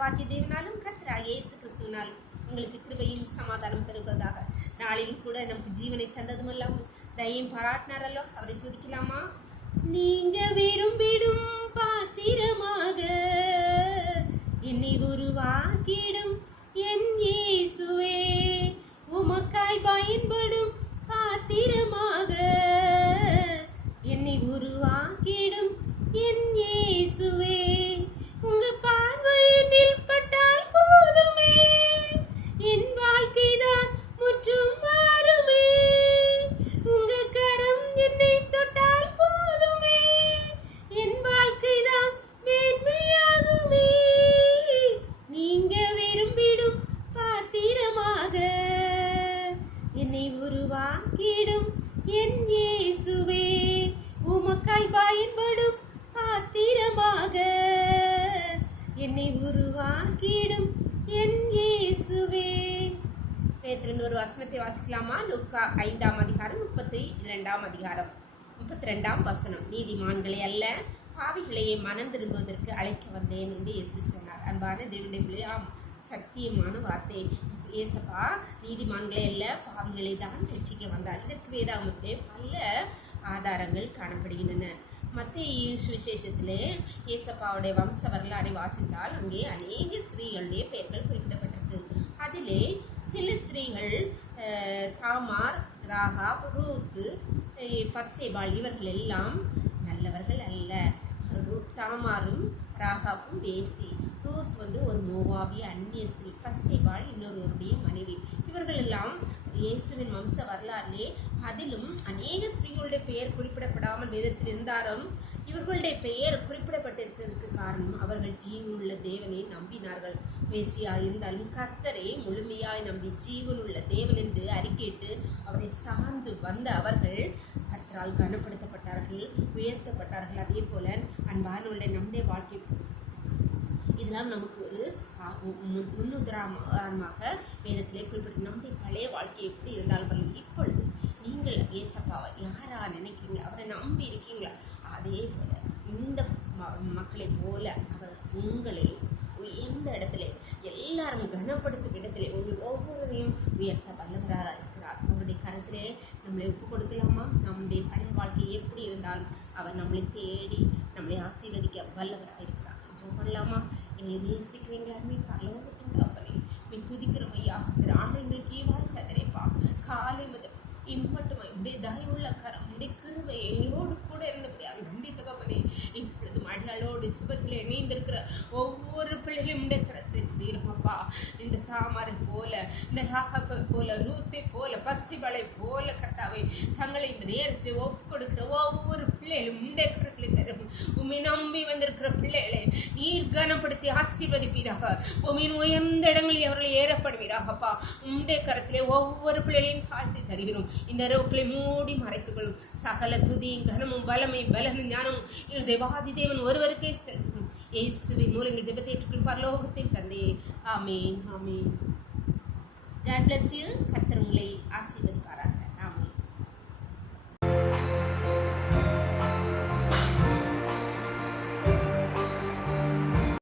பிதாவாகிய தேவனாலும் கர்த்தராகிய இயேசு கிறிஸ்துவினாலும் உங்களுக்கு கிருபையும் சமாதானம் பெறுவதாக. நாளையும் கூட நமக்கு ஜீவனை தந்ததும் இல்லாமல் தயையும் பாராட்டினாரல்லோ, அவரை துதிக்கலாமா? நீங்க விரும்பிடும் பாத்திரமாக என்னை உருவாக்கிடும் என் இயேசுவே, உமக்காய் பயன்படும் பாத்திரமாக என்னை உருவாக்கிடும் என் இயேசுவே, உங்க பார்வையில் பட்டால் போதுமே என் வாழ்க்கைதான் முற்றும் மாறுமே, உங்க கரம் என்னை தொட்டால் போதுமே என் வாழ்க்கைதான் மேன்மையாகுமே. நீங்க விரும்பிடும் பாத்திரமாக என்னை உருவாக்கிடும் என் இயேசுவே, உமக்காய் பயன்படும் பாத்திரமாக என்னை உருவாக்கிடும் என் இயேசுவே. வேதத்திலிருந்து ஒரு வசனத்தை வாசிக்கலாமா? லூக்கா 5ஆம் அதிகாரம் 32ஆம் அதிகாரம் 32ஆம் வசனம். நீதிமான்களை அல்ல பாவிகளையே மனம் திரும்புவதற்கு அழைக்க வந்தேன் என்று இயேசு சொன்னார். அன்பான தேவனுடைய பிள்ளையே, சத்தியமான வார்த்தை. ஏசப்பா நீதிமான்களை அல்ல பாவிகளை தான் ரட்சிக்க வந்தார். இதற்கு வேதாகமத்திலே பல ஆதாரங்கள் காணப்படுகின்றன. மத்தேயு சுவிசேஷத்திலே ஏசப்பாவுடைய வம்ச வரலாறை வாசித்தால் அங்கே அநேக ஸ்திரீகளுடைய பெயர்கள் குறிப்பிடப்பட்டிருக்கு. அதிலே சில ஸ்திரீகள் தாமார், ராகாப், ரூத், பத்சேபாள் இவர்கள் எல்லாம் நல்லவர்கள் அல்ல. தாமாரும் ராகாப்பும் வேசி, ரூத் ஒரு மோவாபிய அந்நிய ஸ்திரீ, பத்சேபாள் இன்னொருவருடைய மனைவி. இவர்கள் எல்லாம் இயேசுவின் வம்ச வரலாறிலே அதிலும் அநேக ஸ்திரீகளுடைய பெயர் குறிப்பிடப்படாமல் வேதத்தில் இருந்தாலும் இவர்களுடைய பெயர் குறிப்பிடப்பட்டிருக்கிறதுக்கு காரணம் அவர்கள் ஜீவனுள்ள தேவனை நம்பினார்கள். வேசியா இருந்தாலும் கர்த்தரை முழுமையாய் நம்பி ஜீவனுள்ள தேவன் என்று அறிக்கையிட்டு அவரை சார்ந்து வந்த அவர்கள் கர்த்தரால் கனப்படுத்தப்பட்டார்கள், உயர்த்தப்பட்டார்கள். அதே போல அன்பானவர்களுடைய நம்முடைய வாழ்க்கை இதெல்லாம் நமக்கு ஒரு முன்னுதாரணமாக வேதத்திலே குறிப்பிட்ட நம்முடைய பழைய வாழ்க்கை எப்படி இருந்தாலும் இப்பொழுது நீங்கள் ஏசப்பாவை யாரா நினைக்கிறீங்க, அவரை நம்பி இருக்கீங்களா? அதே போல இந்த மக்களை போல அவர் உங்களை எந்த இடத்துல எல்லாரும் கனப்படுத்தும் இடத்துல உங்கள் ஒவ்வொருவரையும் உயர்த்த வல்லவராக இருக்கிறார். அவருடைய கருத்திலே நம்மளை ஒப்பு கொடுக்கலாமா? நம்முடைய பழைய வாழ்க்கை எப்படி இருந்தாலும் அவர் நம்மளை தேடி நம்மளை ஆசீர்வதிக்க வல்லவராக இருக்கிறார். பண்ணலாமா? எங்களை நேசிக்கிறீங்களா? பரலோகத்தின் தகப்பனே, துதிக்கிறோம் ஐயா. ஆண்டு எங்களுக்கு ஈவாய் தந்திரேப்பா. காலை முதல் இம்மட்டுமா இப்படியே தயவுள்ள கரம் இப்படியே கிருபை எங்களோடு கூட இருந்தபடியா நன்றி தகப்பனே. இப்பொழுது மழைகளோடு சுபத்தில் இணைந்திருக்கிற ஒவ்வொரு பிள்ளைகளும் இந்த கரத்தில் திடீரமாப்பா. இந்த தாமரை போல, இந்த ராகப்பை போல, ரூத்தை போல, பசிபலை போல கட்டாவை தங்களை இந்த நேரத்தை ஒப்பு கொடுக்கிற ஒவ்வொரு பிள்ளைகளும் இந்த கரத்தில் தரும். உண்மை நம்பி வந்திருக்கிற பிள்ளைகளை நீர் கனப்படுத்தி ஆசீர்வதிப்பீராக. உண்மையின் உயர்ந்த இடங்களில் அவர்களை ஏறப்படுவீராகப்பா. உம்முடைய கரத்திலே ஒவ்வொரு பிள்ளைகளையும் தாழ்த்தி தருகிறோம். இந்த இரவுகளை மூடி மறைத்துக்கொள்ளும். சகல துதியும் கனமும் பலமையும் பலனும் ஞானமும் எங்கள் தேவாதி தேவன் ஒருவருக்கே செலுத்தும். இயேசுவின் மூலம் எங்கள் ஜெபத்தை ஏற்றுக்கொள்ளும் பரலோகத்தின் தந்தையே. ஆமேன், ஆமேன். God bless you. கர்த்தர் உங்களை ஆசீர்வதிப்பார்.